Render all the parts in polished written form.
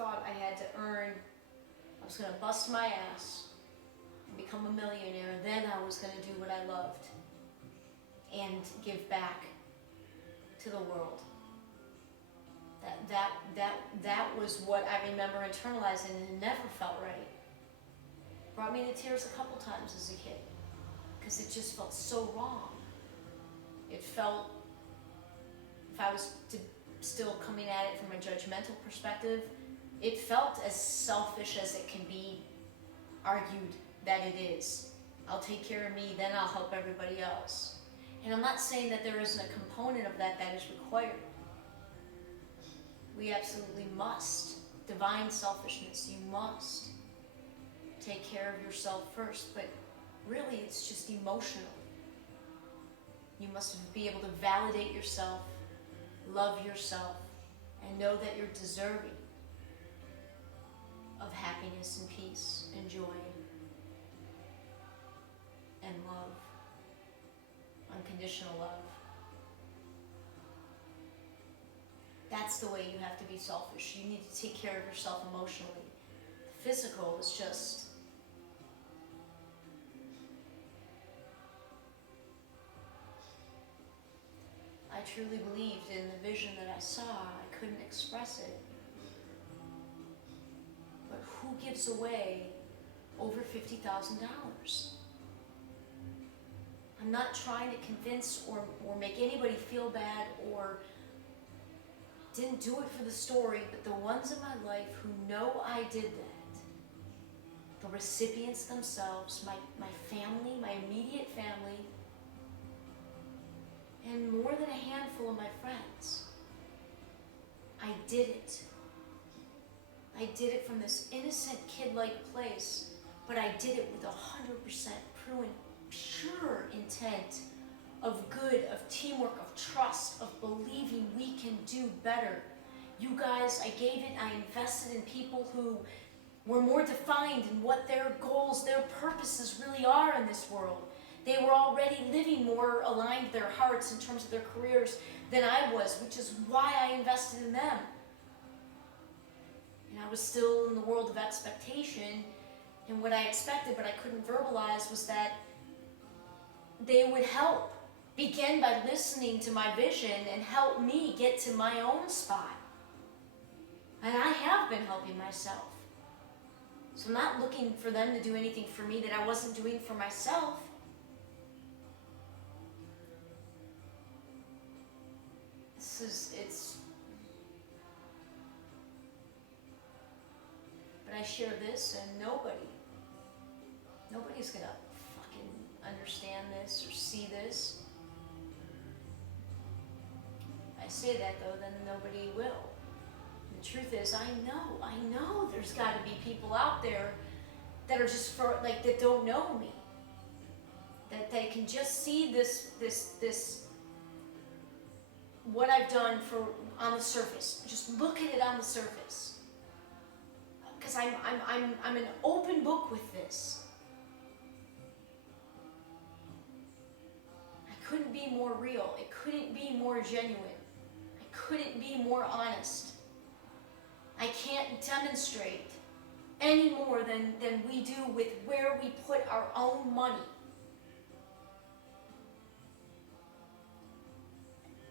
thought I had to earn, I was going to bust my ass and become a millionaire, then I was going to do what I loved and give back to the world. That was what I remember internalizing, and it never felt right. Brought me to tears a couple times as a kid, because it just felt so wrong. It felt, if I was still coming at it from a judgmental perspective, it felt as selfish as it can be argued that it is. I'll take care of me, then I'll help everybody else. And I'm not saying that there isn't a component of that is required. We absolutely must. Divine selfishness, you must take care of yourself first, but really it's just emotional. You must be able to validate yourself, love yourself, and know that you're deserving of happiness and peace and joy and love, unconditional love. That's the way you have to be selfish. You need to take care of yourself emotionally. The physical is just, I truly believed in the vision that I saw. I couldn't express it. But who gives away over $50,000? I'm not trying to convince or make anybody feel bad or didn't do it for the story, but the ones in my life who know I did that, the recipients themselves, my family, my immediate family, and more than a handful of my friends, I did it. I did it from this innocent kid-like place, but I did it with 100% pure intent of good, of teamwork, of trust, of believing we can do better. You guys, I gave it, I invested in people who were more defined in what their goals, their purposes really are in this world. They were already living more aligned to their hearts in terms of their careers than I was, which is why I invested in them. And I was still in the world of expectation, and what I expected but I couldn't verbalize was that they would help. Begin by listening to my vision and help me get to my own spot. And I have been helping myself. So I'm not looking for them to do anything for me that I wasn't doing for myself. But I share this and nobody's gonna fucking understand this or see this. I say that though, then nobody will. And the truth is, I know there's got to be people out there that are just that don't know me, that they can just see this what I've done on the surface. Just look at it on the surface, because I'm an open book with this. I couldn't be more real. It couldn't be more genuine. Couldn't be more honest. I can't demonstrate any more than we do with where we put our own money.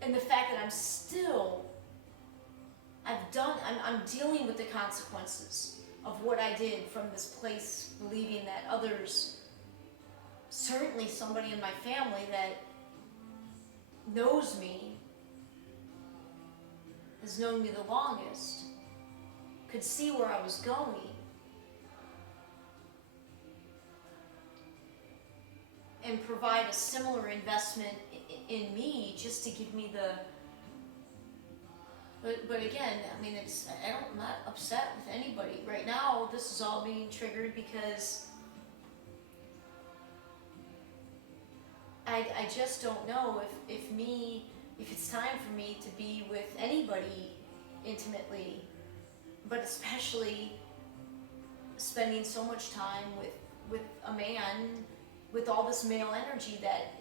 And the fact that I'm dealing with the consequences of what I did from this place, believing that others, certainly somebody in my family that knows me, has known me the longest, could see where I was going, and provide a similar investment in me just to give me the, but again, I mean, I'm not upset with anybody. Right now, this is all being triggered because I just don't know if it's time for me to be with anybody intimately, but especially spending so much time with a man with all this male energy that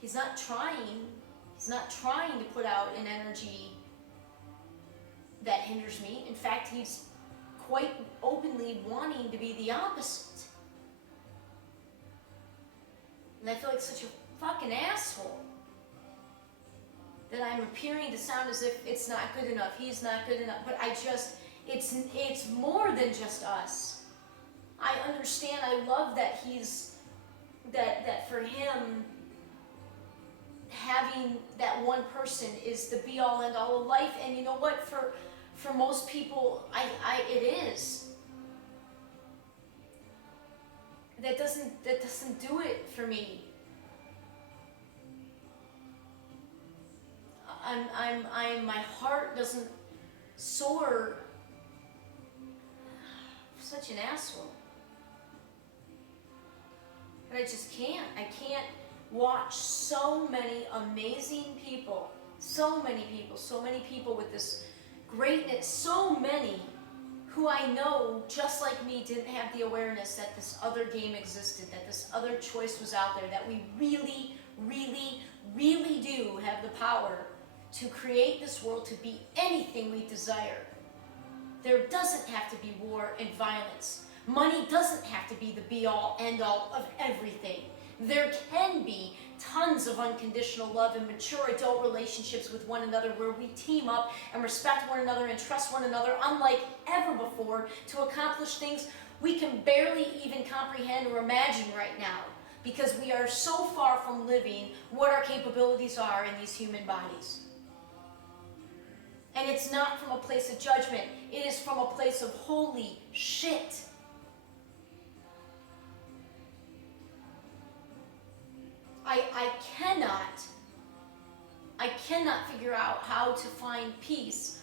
he's not trying to put out an energy that hinders me. In fact, he's quite openly wanting to be the opposite. And I feel like such a fucking asshole that I'm appearing to sound as if it's not good enough, he's not good enough, but it's more than just us. I understand, I love that that for him, having that one person is the be all end all of life. And you know what, for most people, it is. That doesn't do it for me. My heart doesn't soar. Such an asshole. But I just can't. I can't watch so many amazing people, so many people with this greatness, so many who I know, just like me, didn't have the awareness that this other game existed, that this other choice was out there, that we really, really, really do have the power to create this world to be anything we desire. There doesn't have to be war and violence. Money doesn't have to be the be-all, end-all of everything. There can be tons of unconditional love and mature adult relationships with one another where we team up and respect one another and trust one another unlike ever before to accomplish things we can barely even comprehend or imagine right now, because we are so far from living what our capabilities are in these human bodies. And it's not from a place of judgment. It is from a place of holy shit. I cannot figure out how to find peace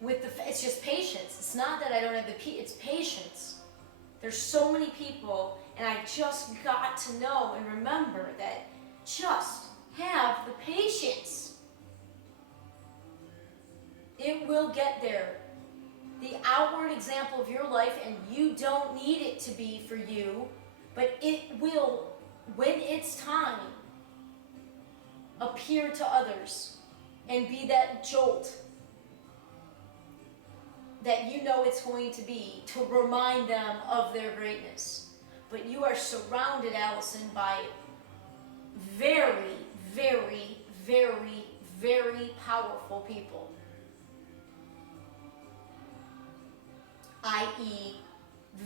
with it's just patience. It's not that I don't have the peace, it's patience. There's so many people, and I just got to know and remember that just have the patience. It will get there. The outward example of your life, and you don't need it to be for you, but it will, when it's time, appear to others and be that jolt that you know it's going to be to remind them of their greatness. But you are surrounded, Alyson, by very, very, very, very powerful people. I.e.,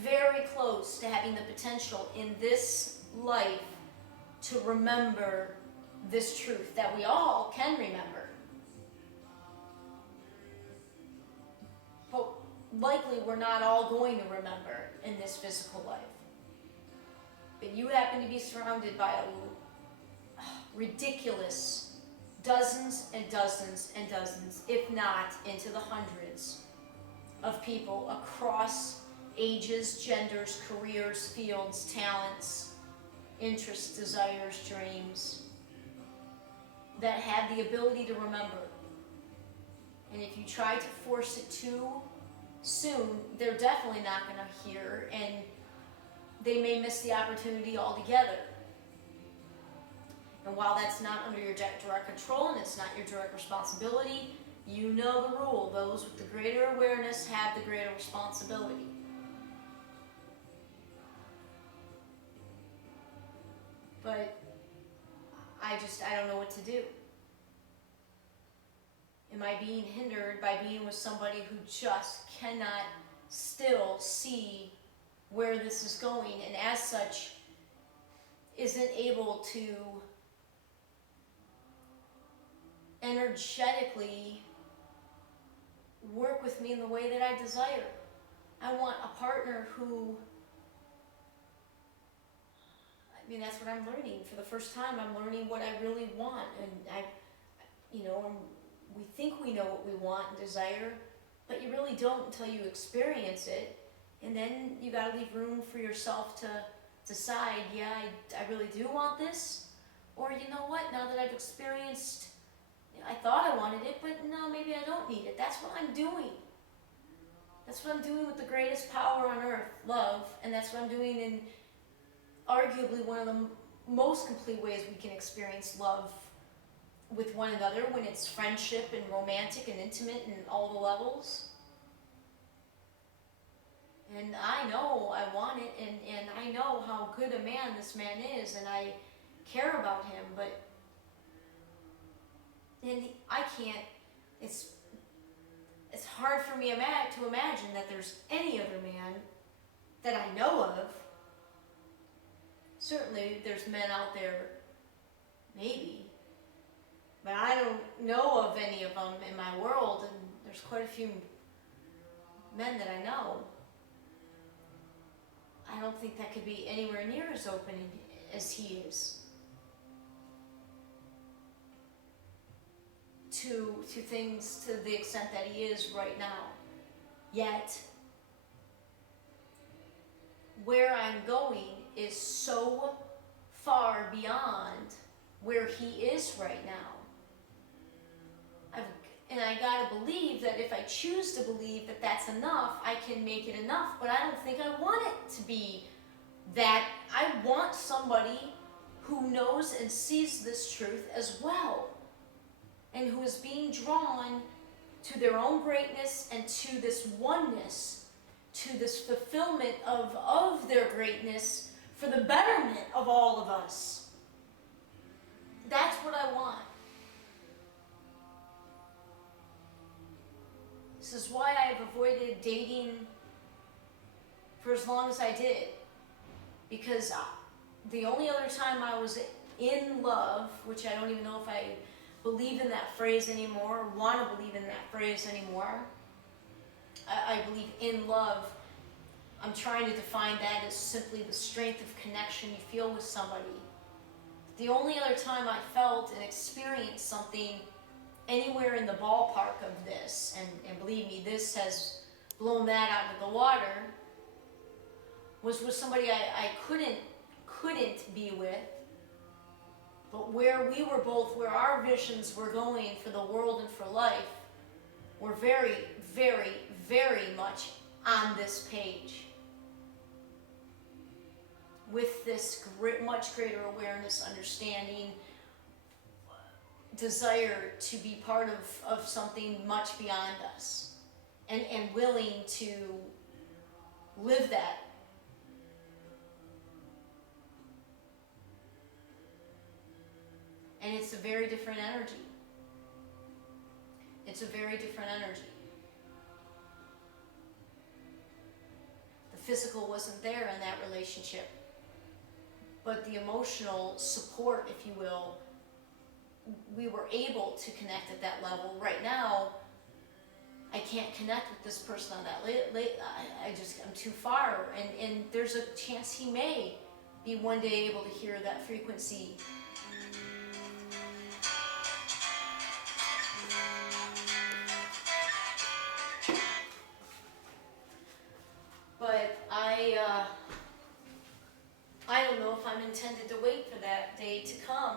very close to having the potential in this life to remember this truth that we all can remember. But likely we're not all going to remember in this physical life. But you happen to be surrounded by a ridiculous dozens and dozens and dozens, if not into the hundreds, of people across ages, genders, careers, fields, talents, interests, desires, dreams, that have the ability to remember. And if you try to force it too soon, they're definitely not going to hear, and they may miss the opportunity altogether. And while that's not under your direct control and it's not your direct responsibility, you know the rule. Those with the greater awareness have the greater responsibility. But I don't know what to do. Am I being hindered by being with somebody who just cannot still see where this is going, and as such isn't able to energetically work with me in the way that I desire? I want a partner who, that's what I'm learning. For the first time, I'm learning what I really want. And we think we know what we want and desire, but you really don't until you experience it. And then you gotta leave room for yourself to decide, yeah, I really do want this. Or you know what, now that I've experienced, I thought I wanted it, but no, maybe I don't need it. That's what I'm doing. That's what I'm doing with the greatest power on earth, love. And that's what I'm doing in arguably one of the most complete ways we can experience love with one another when it's friendship and romantic and intimate and all the levels. And I know I want it, and I know how good a man this man is, and I care about him, but and I can't, it's hard for me to imagine that there's any other man that I know of. Certainly there's men out there, maybe, but I don't know of any of them in my world, and there's quite a few men that I know. I don't think that could be anywhere near as open as he is to things to the extent that he is right now. Yet, where I'm going is so far beyond where he is right now. And I gotta believe that if I choose to believe that that's enough, I can make it enough, but I don't think I want it to be that. I want somebody who knows and sees this truth as well, and who is being drawn to their own greatness and to this oneness, to this fulfillment of their greatness for the betterment of all of us. That's what I want. This is why I've avoided dating for as long as I did. Because the only other time I was in love, which I don't even know if I believe in that phrase anymore, or want to believe in that phrase anymore. I believe in love. I'm trying to define that as simply the strength of connection you feel with somebody. The only other time I felt and experienced something anywhere in the ballpark of this, and believe me, this has blown that out of the water, was with somebody I couldn't be with, but where we were both, where our visions were going for the world and for life, were very, very, very much on this page. With this much greater awareness, understanding, desire to be part of something much beyond us, and willing to live that. And it's a very different energy. It's a very different energy. The physical wasn't there in that relationship, but the emotional support, if you will, we were able to connect at that level. Right now, I can't connect with this person on that I'm too far, and there's a chance he may be one day able to hear that frequency. But I don't know if I'm intended to wait for that day to come.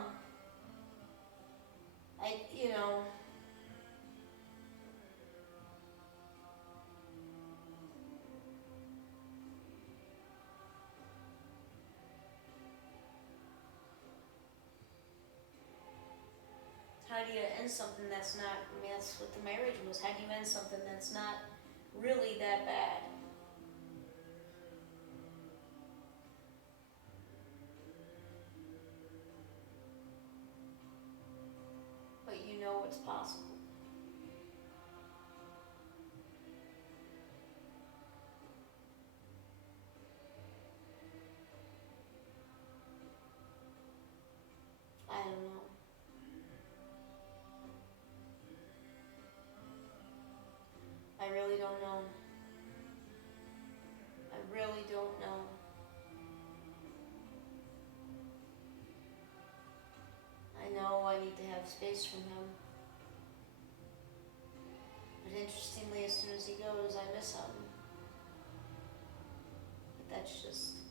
How do you end something that's not, that's what the marriage was. How do you end something that's not really that bad? But you know it's possible. I don't know. I really don't know. I really don't know. I know I need to have space from him. But interestingly, as soon as he goes, I miss him. But that's just